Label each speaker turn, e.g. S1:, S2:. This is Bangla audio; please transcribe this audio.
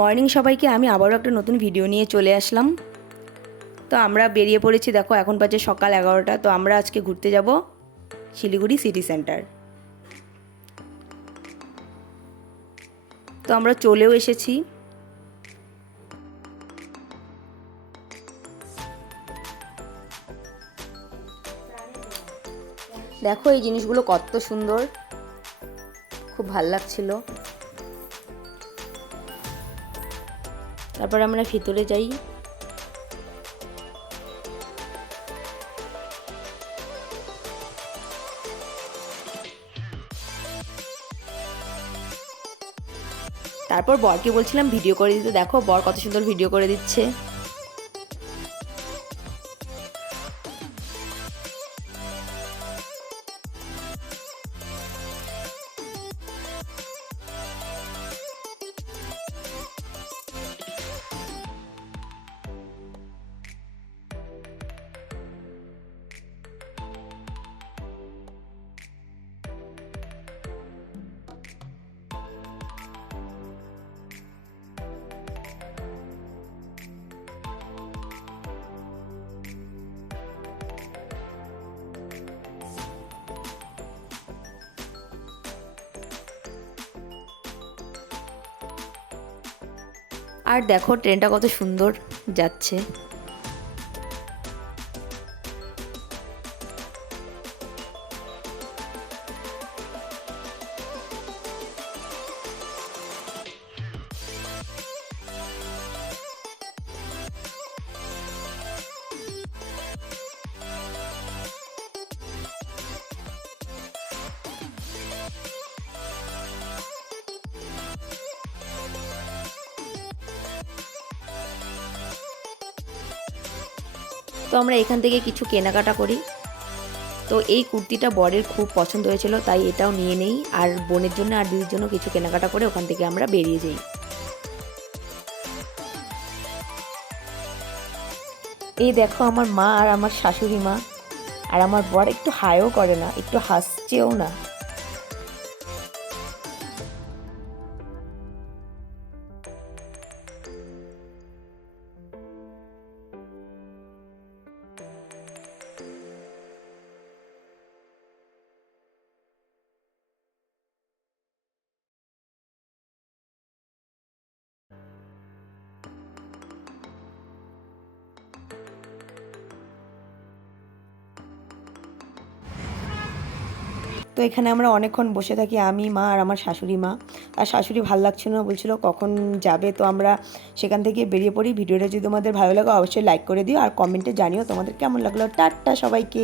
S1: মর্নিং সবাইকে, আমি আবারও একটা নতুন ভিডিও নিয়ে চলে আসলাম। তো আমরা বেরিয়ে পড়েছি, দেখো এখন বাজে সকাল এগারোটা, তো আমরা আজকে ঘুরতে যাব শিলিগুড়ি সিটি সেন্টার। তো আমরা চলেও এসেছি। দেখো এই জিনিসগুলো কত সুন্দর, খুব ভালো লাগছিল। তারপর আমরা ভিতরে যাই। তারপর বরকে বলছিলাম, ভিডিও করে দিতে। দেখো, বর কত সুন্দর ভিডিও করে দিচ্ছে। আর দেখো ট্রেনটা কত সুন্দর যাচ্ছে। তো আমরা এখান থেকে কিছু কেনাকাটা করি। তো এই কুর্তিটা বরের খুব পছন্দ হয়েছিল, তাই এটাও নিয়ে নেই। আর বোনের জন্য আর দিদির জন্য কিছু কেনাকাটা করে ওখান থেকে আমরা বেরিয়ে যাই। এই দেখো আমার মা আর আমার শাশুড়ি মা। আর আমার বর একটু হায়ও করে না, একটু হাসছেও না। তো এখানে আমরা অনেকক্ষণ বসে থাকি, আমি, মা আর আমার শাশুড়ি মা। আর শাশুড়ি ভালো লাগছিল না, বলছিল কখন যাবে, তো আমরা সেখান থেকে বেরিয়ে পড়ি। ভিডিওটা যদি তোমাদের ভালো লাগে, অবশ্যই লাইক করে দিও। আর কমেন্টে জানিও তোমাদের কেমন লাগল। টাটা সবাইকে।